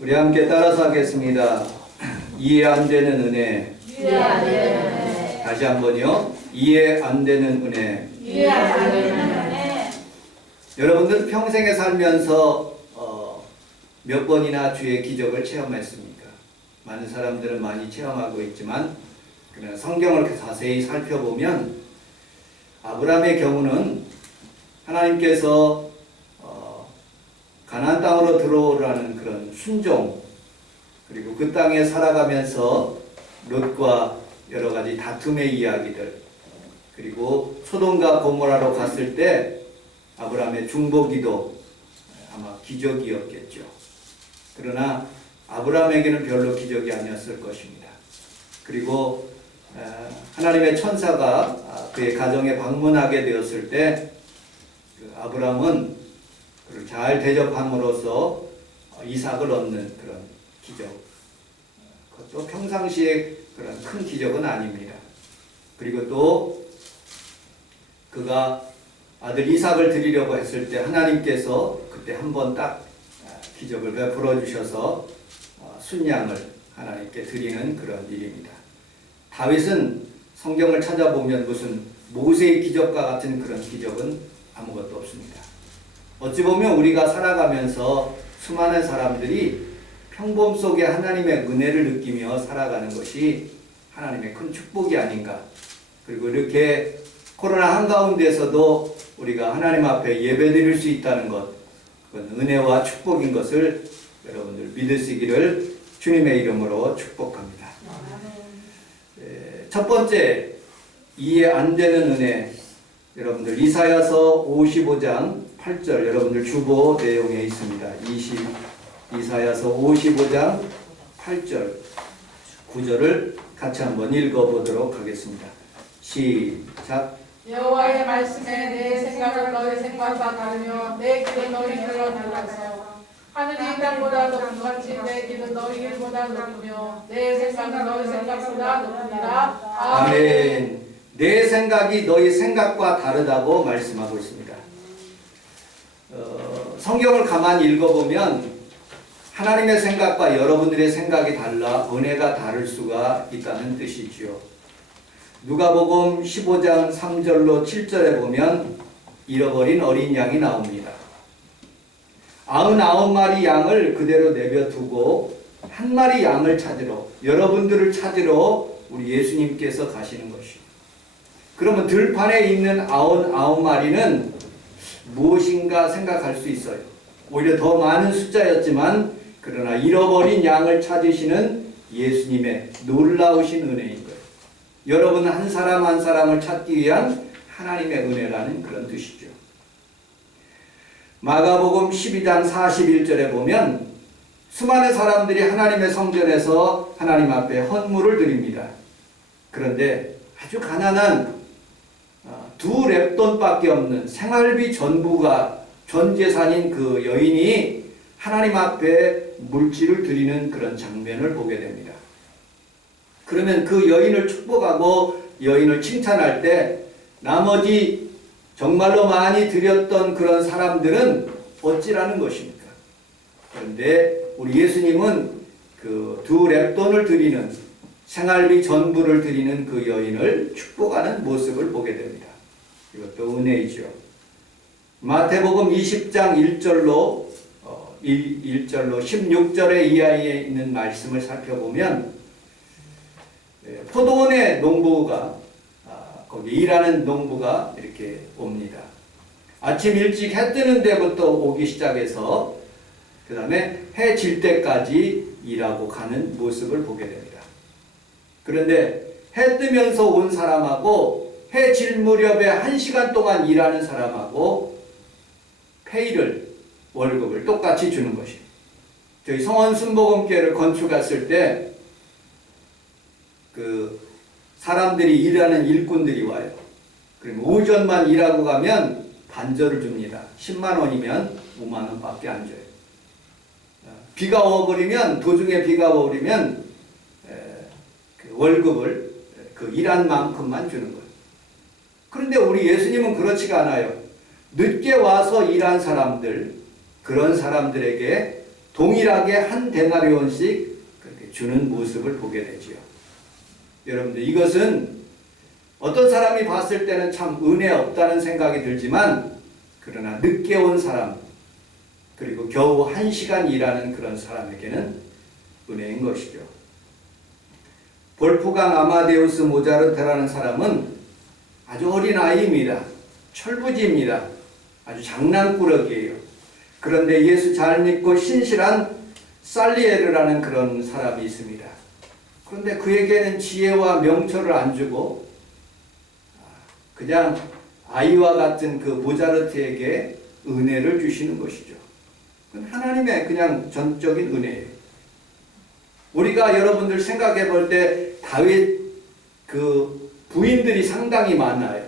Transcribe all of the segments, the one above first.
우리 함께 따라서 하겠습니다. 이해 안 되는 은혜. 이해 안 되는 은혜. 다시 한번요. 이해 안 되는 은혜. 이해 안 되는 은혜. 여러분들 평생에 살면서 몇 번이나 주의 기적을 체험했습니까? 많은 사람들은 많이 체험하고 있지만 그러나 성경을 자세히 살펴보면 아브라함의 경우는 하나님께서 가나안 땅으로 들어오라는 그런 순종, 그리고 그 땅에 살아가면서 롯과 여러 가지 다툼의 이야기들, 그리고 소돔과 고모라로 갔을 때 아브라함의 중보기도 아마 기적이었겠죠. 그러나 아브라함에게는 별로 기적이 아니었을 것입니다. 그리고 하나님의 천사가 그의 가정에 방문하게 되었을 때 아브라함은 그를 잘 대접함으로써 이삭을 얻는 그런 기적, 그것도 평상시에 그런 큰 기적은 아닙니다. 그리고 또 그가 아들 이삭을 드리려고 했을 때 하나님께서 그때 한 번 딱 기적을 베풀어 주셔서 순양을 하나님께 드리는 그런 일입니다. 다윗은 성경을 찾아보면 무슨 모세의 기적과 같은 그런 기적은 아무것도 없습니다. 어찌 보면 우리가 살아가면서 수많은 사람들이 평범 속에 하나님의 은혜를 느끼며 살아가는 것이 하나님의 큰 축복이 아닌가. 그리고 이렇게 코로나 한가운데서도 우리가 하나님 앞에 예배드릴 수 있다는 것, 그건 은혜와 축복인 것을 여러분들 믿으시기를 주님의 이름으로 축복합니다. 첫 번째, 이해 안 되는 은혜. 여러분들 이사야서 55장 8절, 여러분들 주보 내용에 있습니다. 이사야서 55장 8절 9절을 같이 한번 읽어보도록 하겠습니다. 시작. 여호와의 말씀에 내 생각은 너희 생각과 다르며 내 길은 너희 길과 달라서 하늘이 땅보다 높은 같이 내 길은 너희 길보다 높으며 내 생각은 너희 생각보다 높으리라. 아멘. 내 생각이 너희 생각과 다르다고 말씀하고 있습니다. 성경을 가만히 읽어보면 하나님의 생각과 여러분들의 생각이 달라 은혜가 다를 수가 있다는 뜻이지요. 누가복음 15장 3절로 7절에 보면 잃어버린 어린 양이 나옵니다. 99마리 양을 그대로 내버려두고 한 마리 양을 찾으러, 여러분들을 찾으러 우리 예수님께서 가시는 것이요. 그러면 들판에 있는 99마리는 무엇인가 생각할 수 있어요. 오히려 더 많은 숫자였지만 그러나 잃어버린 양을 찾으시는 예수님의 놀라우신 은혜인 거예요. 여러분은 한 사람 한 사람을 찾기 위한 하나님의 은혜라는 그런 뜻이죠. 마가복음 12장 41절에 보면 수많은 사람들이 하나님의 성전에서 하나님 앞에 헌물을 드립니다. 그런데 아주 가난한 두 렙돈밖에 없는 생활비 전부가 전 재산인 그 여인이 하나님 앞에 물질을 드리는 그런 장면을 보게 됩니다. 그러면 그 여인을 축복하고 여인을 칭찬할 때 나머지 정말로 많이 드렸던 그런 사람들은 어찌라는 것입니까? 그런데 우리 예수님은 그 두 렙돈을 드리는, 생활비 전부를 드리는 그 여인을 축복하는 모습을 보게 됩니다. 이것도 은혜이죠. 마태복음 20장 1절로 16절의 이하에 있는 말씀을 살펴보면 포도원의 농부가 거기 일하는 농부가 이렇게 옵니다. 아침 일찍 해 뜨는 데부터 오기 시작해서 그 다음에 해 질 때까지 일하고 가는 모습을 보게 됩니다. 그런데 해 뜨면서 온 사람하고 해 질 무렵에 1시간 동안 일하는 사람하고 페이를, 월급을 똑같이 주는 것이에요. 저희 성원 순복음교회를 건축했을 때 그 사람들이 일하는 일꾼들이 와요. 그러면 오전만 일하고 가면 반절을 줍니다. 10만 원이면 5만 원밖에 안 줘요. 비가 와버리면, 도중에 비가 와버리면 그 월급을 그 일한 만큼만 주는 거예요. 그런데 우리 예수님은 그렇지가 않아요. 늦게 와서 일한 사람들, 그런 사람들에게 동일하게 한 데나리온씩 그렇게 주는 모습을 보게 되지요. 여러분들, 이것은 어떤 사람이 봤을 때는 참 은혜 없다는 생각이 들지만, 그러나 늦게 온 사람, 그리고 겨우 1시간 일하는 그런 사람에게는 은혜인 것이죠. 볼프강 아마데우스 모자르트라는 사람은 아주 어린 아이입니다. 철부지입니다. 아주 장난꾸러기예요. 그런데 예수 잘 믿고 신실한 살리에르라는 그런 사람이 있습니다. 그런데 그에게는 지혜와 명철을 안 주고 그냥 아이와 같은 그 모자르트에게 은혜를 주시는 것이죠. 그건 하나님의 그냥 전적인 은혜예요. 우리가 여러분들 생각해 볼 때 다윗 그 부인들이 상당히 많아요.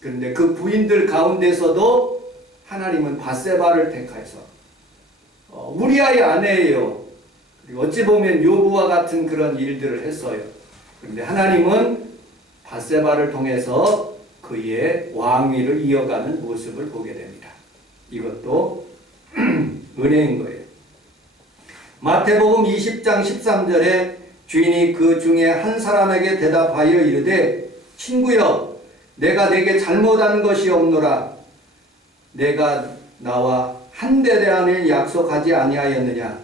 그런데 그 부인들 가운데서도 하나님은 밧세바를 택하여서 우리아의 아내예요. 그리고 어찌 보면 요부와 같은 그런 일들을 했어요. 그런데 하나님은 밧세바를 통해서 그의 왕위를 이어가는 모습을 보게 됩니다. 이것도 은혜인 거예요. 마태복음 20장 13절에 주인이 그 중에 한 사람에게 대답하여 이르되 친구여 내가 네게 잘못한 것이 없노라. 내가 나와 한 대대안을 약속하지 아니하였느냐.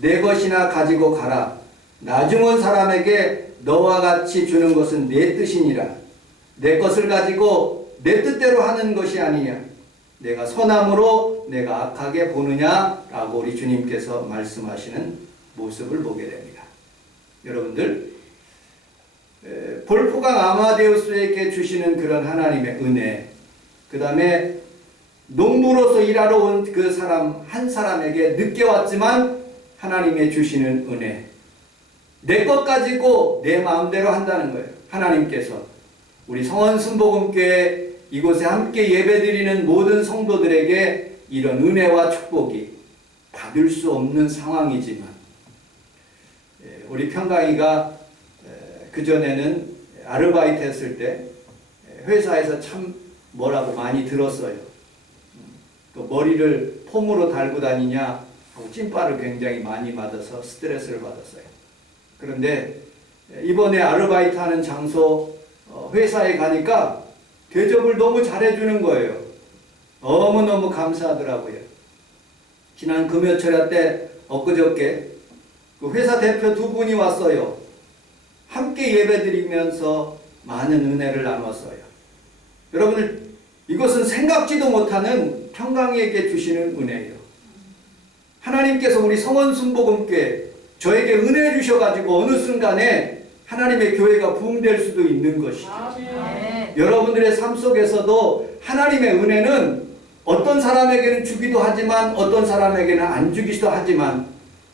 내 것이나 가지고 가라. 나중 온 사람에게 너와 같이 주는 것은 내 뜻이니라. 내 것을 가지고 내 뜻대로 하는 것이 아니냐. 내가 선함으로 내가 악하게 보느냐라고 우리 주님께서 말씀하시는 모습을 보게 됩니다. 여러분들, 볼프강 아마데우스에게 주시는 그런 하나님의 은혜, 그 다음에 농부로서 일하러 온 그 사람 한 사람에게 늦게 왔지만 하나님의 주시는 은혜, 내 것 가지고 내 마음대로 한다는 거예요. 하나님께서 우리 성원순복음교회 이곳에 함께 예배드리는 모든 성도들에게 이런 은혜와 축복이 받을 수 없는 상황이지만, 우리 평강이가 그전에는 아르바이트 했을 때 회사에서 참 뭐라고 많이 들었어요. 또 머리를 폼으로 달고 다니냐 하고 찐빠를 굉장히 많이 맞아서 스트레스를 받았어요. 그런데 이번에 아르바이트 하는 장소 회사에 가니까 대접을 너무 잘해주는 거예요. 너무너무 감사하더라고요. 지난 금요철야 때 엊그저께 그 회사 대표 두 분이 왔어요. 함께 예배드리면서 많은 은혜를 나눴어요. 여러분들, 이것은 생각지도 못하는 평강이에게 주시는 은혜예요. 하나님께서 우리 성원순복음교회 저에게 은혜 주셔가지고 어느 순간에 하나님의 교회가 부흥될 수도 있는 것이죠. 여러분들의 삶 속에서도 하나님의 은혜는 어떤 사람에게는 주기도 하지만 어떤 사람에게는 안 주기도 하지만,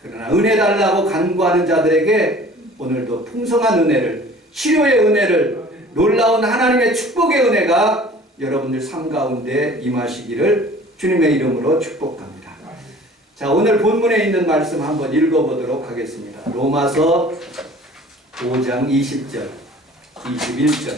그러나 은혜 달라고 간구하는 자들에게 오늘도 풍성한 은혜를, 치료의 은혜를, 놀라운 하나님의 축복의 은혜가 여러분들 삶 가운데 임하시기를 주님의 이름으로 축복합니다. 자, 오늘 본문에 있는 말씀 한번 읽어보도록 하겠습니다. 로마서 5장 20절, 21절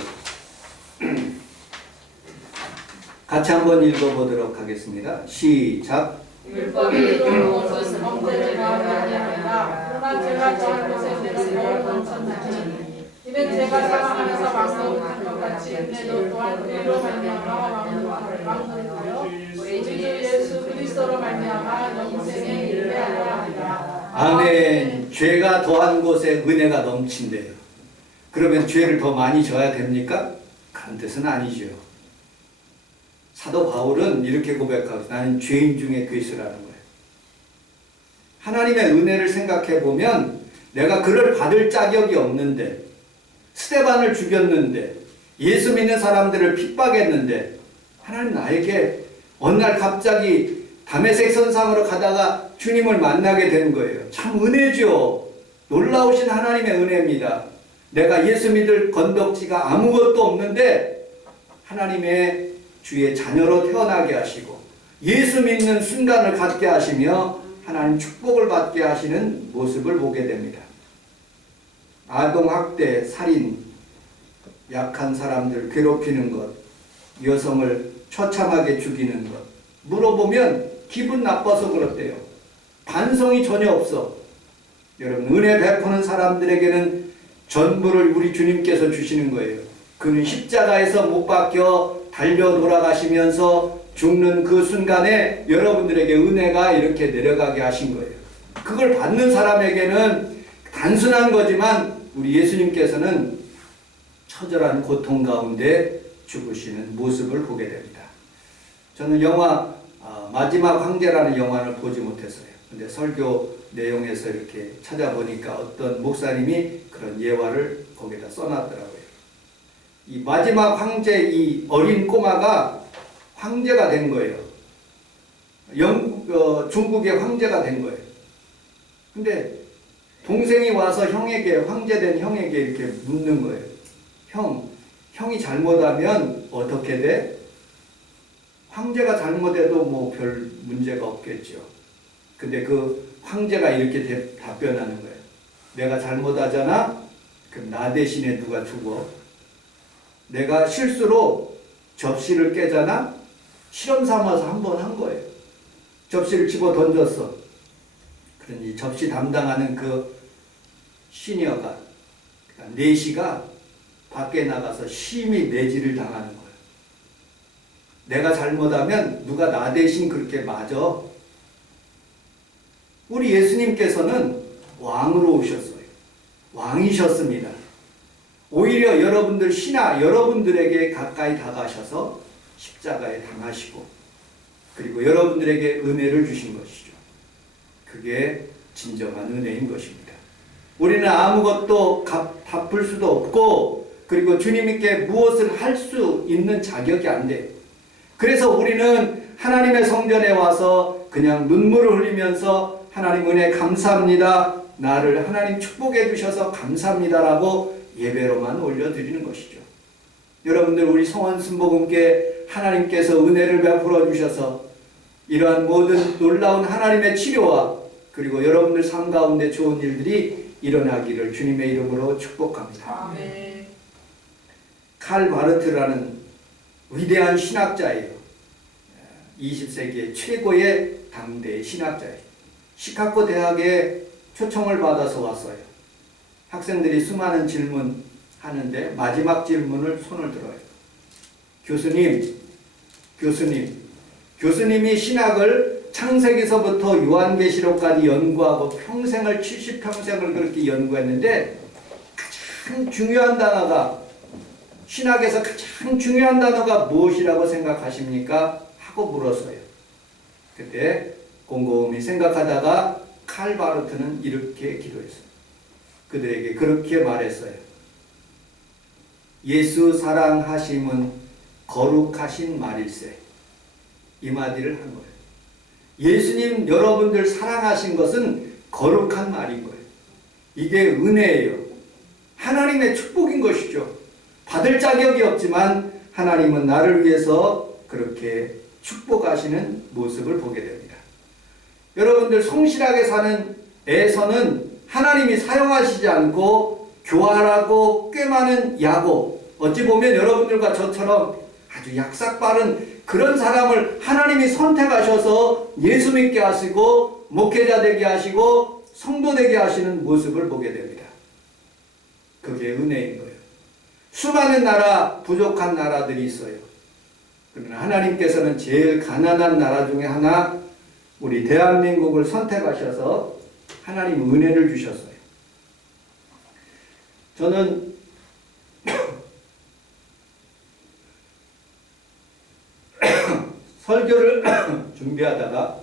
같이 한번 읽어보도록 하겠습니다. 시작. 율법이 이루어진 것은 범죄를 가하지 아니하리라. 그러나 제가 정한 것에 내는 더 넘쳤나니 이는 제가 사랑하면서 막는 것 같이 은혜도 또한 의로 말미암아 막는하여 우리 주 예수 그리스도로 말미암아 영생에 이르게 하려 합니다. 아멘. 죄가 더한 곳에 은혜가 넘친대요. 그러면 죄를 더 많이 져야 됩니까? 그런 뜻은 아니죠. 사도 바울은 이렇게 고백하고 나는 죄인 중에 괴수라는 거예요. 하나님의 은혜를 생각해 보면 내가 그를 받을 자격이 없는데, 스데반을 죽였는데, 예수 믿는 사람들을 핍박했는데, 하나님 나에게 어느 날 갑자기 다메섹 선상으로 가다가 주님을 만나게 된 거예요. 참 은혜죠. 놀라우신 하나님의 은혜입니다. 내가 예수 믿을 건덕지가 아무것도 없는데 하나님의 주의 자녀로 태어나게 하시고 예수 믿는 순간을 갖게 하시며 하나님 축복을 받게 하시는 모습을 보게 됩니다. 아동학대, 살인, 약한 사람들 괴롭히는 것, 여성을 처참하게 죽이는 것, 물어보면 기분 나빠서 그렇대요. 반성이 전혀 없어. 여러분, 은혜 베푸는 사람들에게는 전부를 우리 주님께서 주시는 거예요. 그는 십자가에서 못 박혀 달려 돌아가시면서 죽는 그 순간에 여러분들에게 은혜가 이렇게 내려가게 하신 거예요. 그걸 받는 사람에게는 단순한 거지만 우리 예수님께서는 처절한 고통 가운데 죽으시는 모습을 보게 됩니다. 저는 영화 마지막 황제라는 영화를 보지 못했어요. 근데 설교 내용에서 이렇게 찾아보니까 어떤 목사님이 그런 예화를 거기다 써놨더라고요. 이 마지막 황제, 이 어린 꼬마가 황제가 된 거예요. 중국의 황제가 된 거예요. 근데 동생이 와서 형에게, 황제된 형에게 이렇게 묻는 거예요. 형이 잘못하면 어떻게 돼? 황제가 잘못해도 뭐 별 문제가 없겠죠. 근데 그 황제가 이렇게 답변하는 거예요. 내가 잘못하잖아? 그럼 나 대신에 누가 죽어? 내가 실수로 접시를 깨잖아? 실험 삼아서 한 번 한 거예요. 접시를 집어 던졌어. 그러니 접시 담당하는 그 시니어가, 내시가 밖에 나가서 심히 내지를 당하는 거예요. 내가 잘못하면 누가 나 대신 그렇게 맞아? 우리 예수님께서는 왕으로 오셨어요. 왕이셨습니다. 오히려 여러분들 여러분들에게 가까이 다가셔서 십자가에 당하시고 그리고 여러분들에게 은혜를 주신 것이죠. 그게 진정한 은혜인 것입니다. 우리는 아무것도 갚을 수도 없고 그리고 주님께 무엇을 할 수 있는 자격이 안 돼요. 그래서 우리는 하나님의 성전에 와서 그냥 눈물을 흘리면서 하나님 은혜 감사합니다. 나를 하나님 축복해 주셔서 감사합니다라고 예배로만 올려드리는 것이죠. 여러분들 우리 성원순복음께 하나님께서 은혜를 베풀어 주셔서 이러한 모든 놀라운 하나님의 치료와 그리고 여러분들 삶 가운데 좋은 일들이 일어나기를 주님의 이름으로 축복합니다. 아멘. 칼 바르트라는 위대한 신학자예요. 20세기의 최고의 당대의 신학자예요. 시카고 대학에 초청을 받아서 왔어요. 학생들이 수많은 질문 하는데 마지막 질문을 손을 들어요. 교수님이 신학을 창세기서부터 요한계시록까지 연구하고 평생을 70평생을 그렇게 연구했는데 가장 중요한 단어가 신학에서 가장 중요한 단어가 무엇이라고 생각하십니까? 하고 물었어요. 그때 곰곰이 생각하다가 칼 바르트는 이렇게 기도했어요. 그들에게 그렇게 말했어요. 예수 사랑하심은 거룩하신 말일세. 이 마디를 한 거예요. 예수님 여러분들 사랑하신 것은 거룩한 말인 거예요. 이게 은혜예요. 하나님의 축복인 것이죠. 받을 자격이 없지만 하나님은 나를 위해서 그렇게 축복하시는 모습을 보게 됩니다. 여러분들 성실하게 사는 에서는 하나님이 사용하시지 않고 교활하고 꽤 많은 야고, 어찌 보면 여러분들과 저처럼 아주 약삭빠른 그런 사람을 하나님이 선택하셔서 예수 믿게 하시고 목회자 되게 하시고 성도 되게 하시는 모습을 보게 됩니다. 그게 은혜인 거예요. 수많은 나라, 부족한 나라들이 있어요. 그러나 하나님께서는 제일 가난한 나라 중에 하나, 우리 대한민국을 선택하셔서 하나님 은혜를 주셨어요. 저는 설교를 준비하다가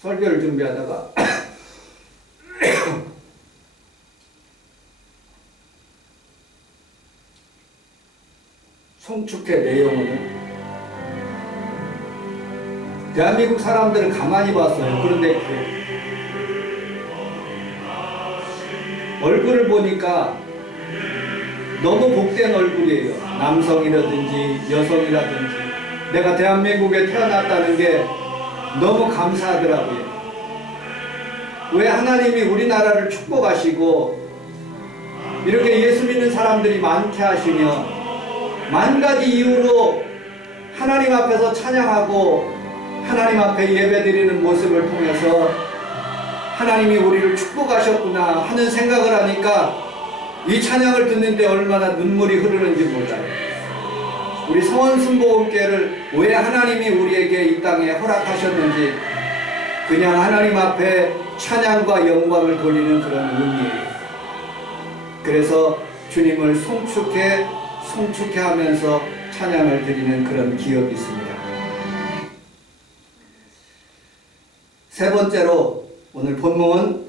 설교를 준비하다가 송축회 내용은 대한민국 사람들은 가만히 봤어요. 그런데 얼굴을 보니까 너무 복된 얼굴이에요. 남성이라든지 여성이라든지 내가 대한민국에 태어났다는 게 너무 감사하더라고요. 왜 하나님이 우리나라를 축복하시고 이렇게 예수 믿는 사람들이 많게 하시며 만 가지 이유로 하나님 앞에서 찬양하고 하나님 앞에 예배드리는 모습을 통해서 하나님이 우리를 축복하셨구나 하는 생각을 하니까 이 찬양을 듣는데 얼마나 눈물이 흐르는지 몰라요. 우리 성원순복음교회를 왜 하나님이 우리에게 이 땅에 허락하셨는지 그냥 하나님 앞에 찬양과 영광을 돌리는 그런 의미예요. 그래서 주님을 송축해 하면서 찬양을 드리는 그런 기업이 있습니다. 세 번째로 오늘 본문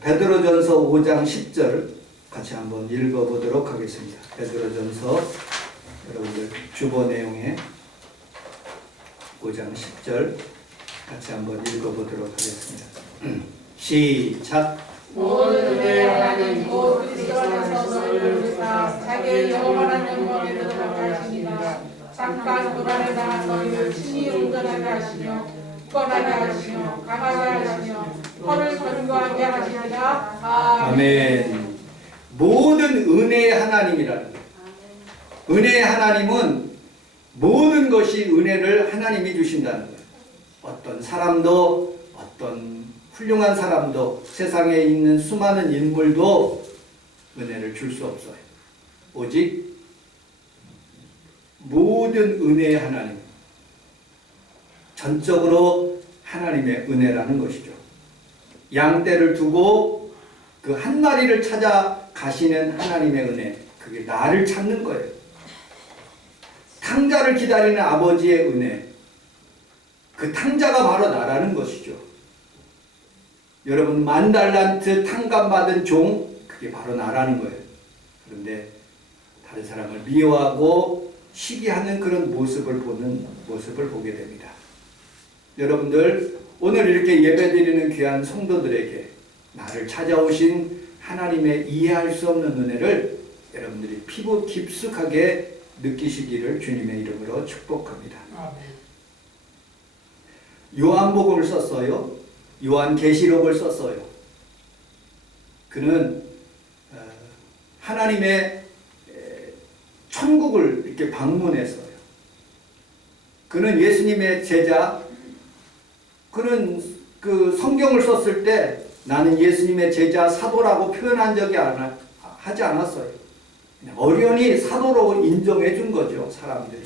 베드로전서 5장 10절 같이 한번 읽어보도록 하겠습니다. 베드로전서 여러분들 주보 내용에 5장 10절 같이 한번 읽어보도록 하겠습니다. 시작. 모든 은혜의 하나님 곧 그리스도 안에서 너희를 위하사 자기의 영원한 영광에 들어가게 하시니라. 잠깐 고난에 당한 너희를 친히 온전하게 하시며 굳건하게 하시며 강하게 하시며 허를 견고하게 하시니라. 아멘. 모든 은혜의 하나님이라는 거예요. 은혜의 하나님은 모든 것이 은혜를 하나님이 주신다는 거예요. 어떤 사람도 어떤 훌륭한 사람도 세상에 있는 수많은 인물도 은혜를 줄 수 없어요. 오직 모든 은혜의 하나님, 전적으로 하나님의 은혜라는 것이죠. 양떼를 두고 그 한 마리를 찾아 가시는 하나님의 은혜, 그게 나를 찾는 거예요. 탕자를 기다리는 아버지의 은혜, 그 탕자가 바로 나라는 것이죠. 여러분, 10,000달란트 탕감받은 종, 그게 바로 나라는 거예요. 그런데 다른 사람을 미워하고 시기하는 그런 모습을 보게 됩니다. 여러분들, 오늘 이렇게 예배드리는 귀한 성도들에게 나를 찾아오신 하나님의 이해할 수 없는 은혜를 여러분들이 피부 깊숙하게 느끼시기를 주님의 이름으로 축복합니다. 요한복음을 썼어요. 요한계시록을 썼어요. 그는 하나님의 천국을 이렇게 방문했어요. 그는 예수님의 제자. 그는 그 성경을 썼을 때 나는 예수님의 제자 사도라고 표현한 적이 하지 않았어요. 그냥 어련히 사도로 인정해 준 거죠, 사람들이.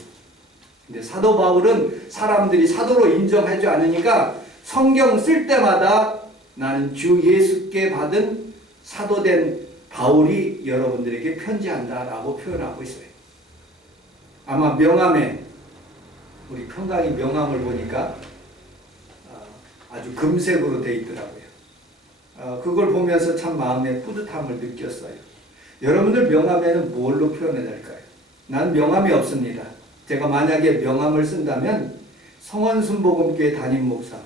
근데 사도 바울은 사람들이 사도로 인정하지 않으니까 성경 쓸 때마다 나는 주 예수께 받은 사도된 바울이 여러분들에게 편지한다라고 표현하고 있어요. 아마 명함에, 우리 평강이 명함을 보니까 아주 금색으로 되어 있더라고요. 그걸 보면서 참 마음에 뿌듯함을 느꼈어요. 여러분들 명함에는 뭘로 표현해야 될까요? 난 명함이 없습니다. 제가 만약에 명함을 쓴다면 성원순복음교회 담임 목사,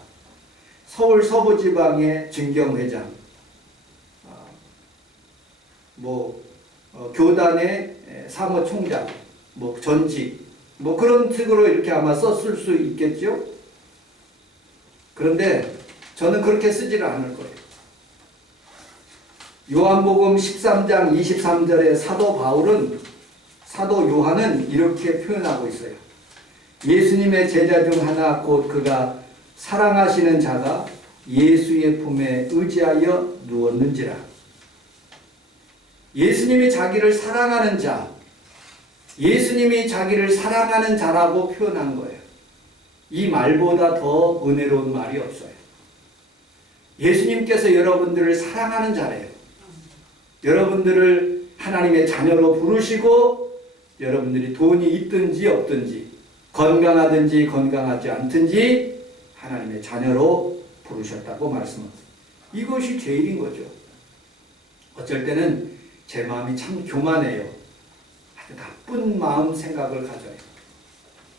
서울 서부지방의 증경회장, 교단의 사무총장, 전직, 그런 식으로 이렇게 아마 썼을 수 있겠죠? 그런데 저는 그렇게 쓰지를 않을 거예요. 요한복음 13장 23절에 사도 요한은 이렇게 표현하고 있어요. 예수님의 제자 중 하나 곧 그가 사랑하시는 자가 예수의 품에 의지하여 누웠는지라. 예수님이 자기를 사랑하는 자, 예수님이 자기를 사랑하는 자라고 표현한 거예요. 이 말보다 더 은혜로운 말이 없어요. 예수님께서 여러분들을 사랑하는 자래요. 여러분들을 하나님의 자녀로 부르시고 여러분들이 돈이 있든지 없든지 건강하든지 건강하지 않든지 하나님의 자녀로 부르셨다고 말씀합니다. 이것이 제일인 거죠. 어쩔 때는 제 마음이 참 교만해요. 아주 나쁜 마음 생각을 가져요.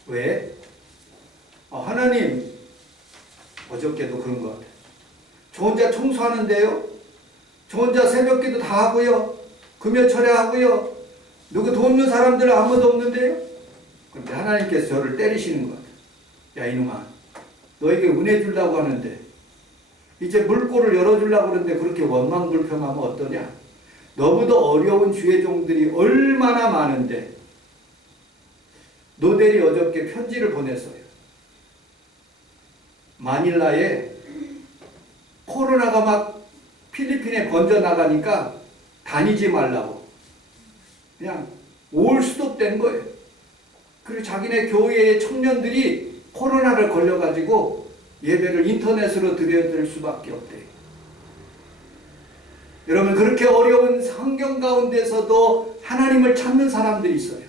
왜? 하나님, 어저께도 그런 것 같아요. 저 혼자 청소하는데요. 저 혼자 새벽기도 다 하고요. 금요철에 하고요. 누구 돕는 사람들은 아무도 없는데요. 그런데 하나님께서 저를 때리시는 것 같아요. 야 이놈아, 너에게 은혜 주려고 하는데 이제 물꼬를 열어주려고 그러는데 그렇게 원망불평하면 어떠냐. 너무도 어려운 주의 종들이 얼마나 많은데 노델이 어저께 편지를 보냈어요. 마닐라에 코로나가 막 필리핀에 번져나가니까 다니지 말라고 그냥 올 스톱된 거예요. 그리고 자기네 교회의 청년들이 코로나를 걸려가지고 예배를 인터넷으로 드려야 수밖에 없대요. 여러분, 그렇게 어려운 환경 가운데서도 하나님을 찾는 사람들이 있어요.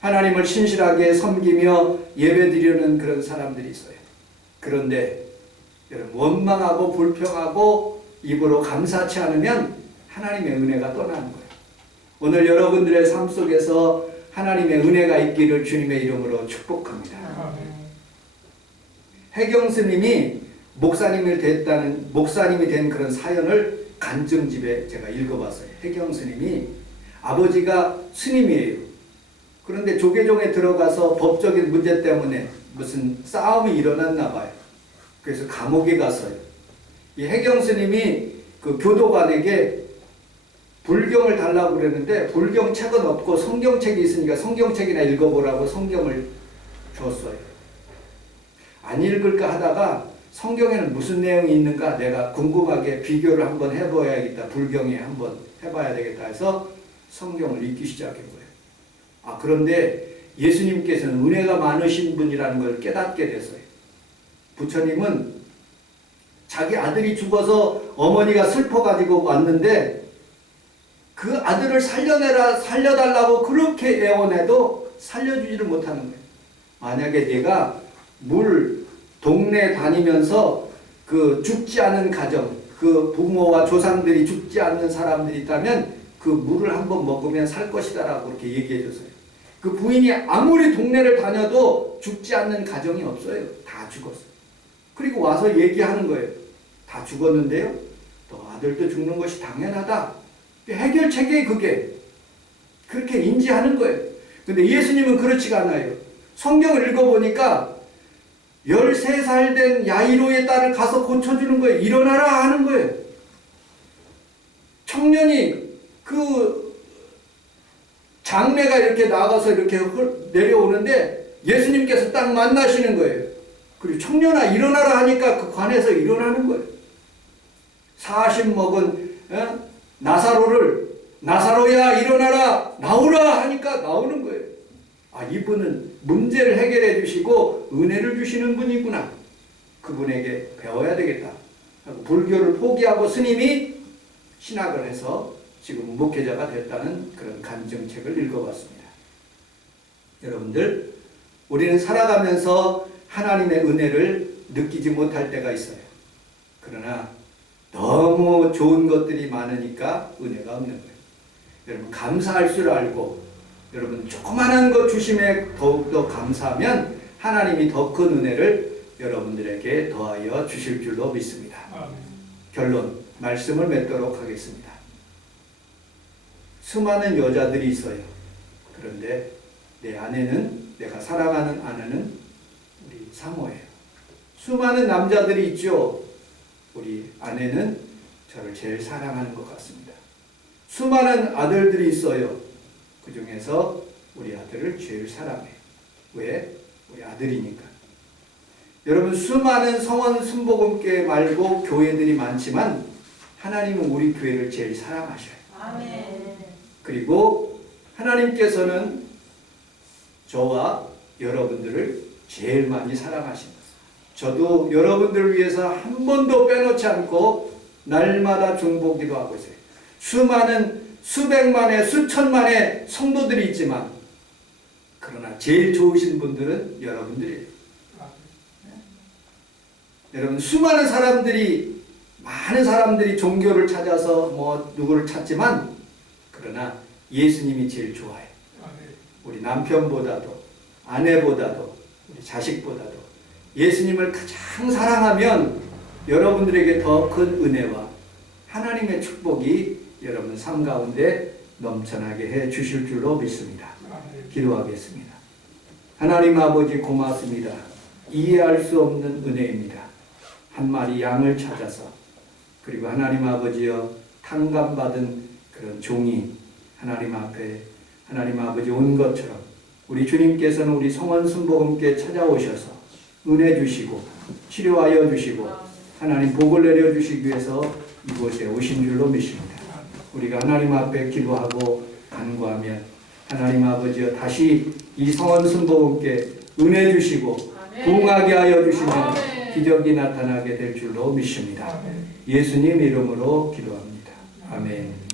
하나님을 신실하게 섬기며 예배드리는 그런 사람들이 있어요. 그런데 여러분, 원망하고 불평하고 입으로 감사치 않으면 하나님의 은혜가 떠나는 거예요. 오늘 여러분들의 삶 속에서 하나님의 은혜가 있기를 주님의 이름으로 축복합니다. 해경 스님이 목사님이 된 그런 사연을 간증집에 제가 읽어봤어요. 해경 스님이 아버지가 스님이에요. 그런데 조계종에 들어가서 법적인 문제 때문에 무슨 싸움이 일어났나 봐요. 그래서 감옥에 갔어요. 이 해경 스님이 그 교도관에게 불경을 달라고 그랬는데 불경책은 없고 성경책이 있으니까 성경책이나 읽어보라고 성경을 줬어요. 안 읽을까 하다가 성경에는 무슨 내용이 있는가 내가 궁금하게 비교를 한번 해봐야겠다. 불경에 한번 해봐야 되겠다 해서 성경을 읽기 시작한 거예요. 그런데 예수님께서는 은혜가 많으신 분이라는 걸 깨닫게 됐어요. 부처님은 자기 아들이 죽어서 어머니가 슬퍼가지고 왔는데 그 아들을 살려달라고 그렇게 애원해도 살려주지를 못하는 거예요. 만약에 내가 동네 다니면서 그 죽지 않은 가정, 그 부모와 조상들이 죽지 않는 사람들이 있다면 그 물을 한번 먹으면 살 것이다라고 그렇게 얘기해 줬어요. 그 부인이 아무리 동네를 다녀도 죽지 않는 가정이 없어요. 다 죽었어요. 그리고 와서 얘기하는 거예요. 다 죽었는데요. 또 아들도 죽는 것이 당연하다. 해결책이 그게 그렇게 인지하는 거예요. 근데 예수님은 그렇지가 않아요. 성경을 읽어보니까 13살 된 야이로의 딸을 가서 고쳐주는 거예요. 일어나라 하는 거예요. 청년이 그 장례가 이렇게 나가서 이렇게 내려오는데 예수님께서 딱 만나시는 거예요. 그리고 청년아 일어나라 하니까 그 관에서 일어나는 거예요. 40 먹은 나사로야 일어나라 나오라 하니까 나오는 거예요. 이분은 문제를 해결해 주시고 은혜를 주시는 분이구나. 그분에게 배워야 되겠다. 불교를 포기하고 스님이 신학을 해서 지금 목회자가 됐다는 그런 간증책을 읽어봤습니다. 여러분들, 우리는 살아가면서 하나님의 은혜를 느끼지 못할 때가 있어요. 그러나 너무 좋은 것들이 많으니까 은혜가 없는 거예요. 여러분, 감사할 줄 알고 여러분 조그마한 것 주심에 더욱더 감사하면 하나님이 더 큰 은혜를 여러분들에게 더하여 주실 줄로 믿습니다. 결론, 말씀을 맺도록 하겠습니다. 수많은 여자들이 있어요. 그런데 내가 사랑하는 아내는 우리 사모예요. 수많은 남자들이 있죠. 우리 아내는 저를 제일 사랑하는 것 같습니다. 수많은 아들들이 있어요. 그 중에서 우리 아들을 제일 사랑해요. 왜? 우리 아들이니까. 여러분, 수많은 성원 순복음교회 말고 교회들이 많지만 하나님은 우리 교회를 제일 사랑하셔요. 아멘. 그리고 하나님께서는 저와 여러분들을 제일 많이 사랑하십니다. 저도 여러분들을 위해서 한 번도 빼놓지 않고 날마다 중보기도 하고 있어요. 수백만의 수천만의 성도들이 있지만 그러나 제일 좋으신 분들은 여러분들이에요. 여러분, 많은 사람들이 종교를 찾아서 누구를 찾지만 그러나 예수님이 제일 좋아요. 우리 남편보다도 아내보다도 우리 자식보다도 예수님을 가장 사랑하면 여러분들에게 더 큰 은혜와 하나님의 축복이 여러분 삶 가운데 넘쳐나게 해 주실 줄로 믿습니다. 기도하겠습니다. 하나님 아버지 고맙습니다. 이해할 수 없는 은혜입니다. 한 마리 양을 찾아서 그리고 하나님 아버지여 탕감받은 그런 종이 하나님 앞에 하나님 아버지 온 것처럼 우리 주님께서는 우리 성원 순복음께 찾아오셔서 은혜 주시고 치료하여 주시고 하나님 복을 내려 주시기 위해서 이곳에 오신 줄로 믿습니다. 우리가 하나님 앞에 기도하고 간구하면 하나님 아버지여 다시 이 성원 순복음께 은혜 주시고 부응하게 하여 주시면 기적이 나타나게 될 줄로 믿습니다. 예수님 이름으로 기도합니다. 아멘.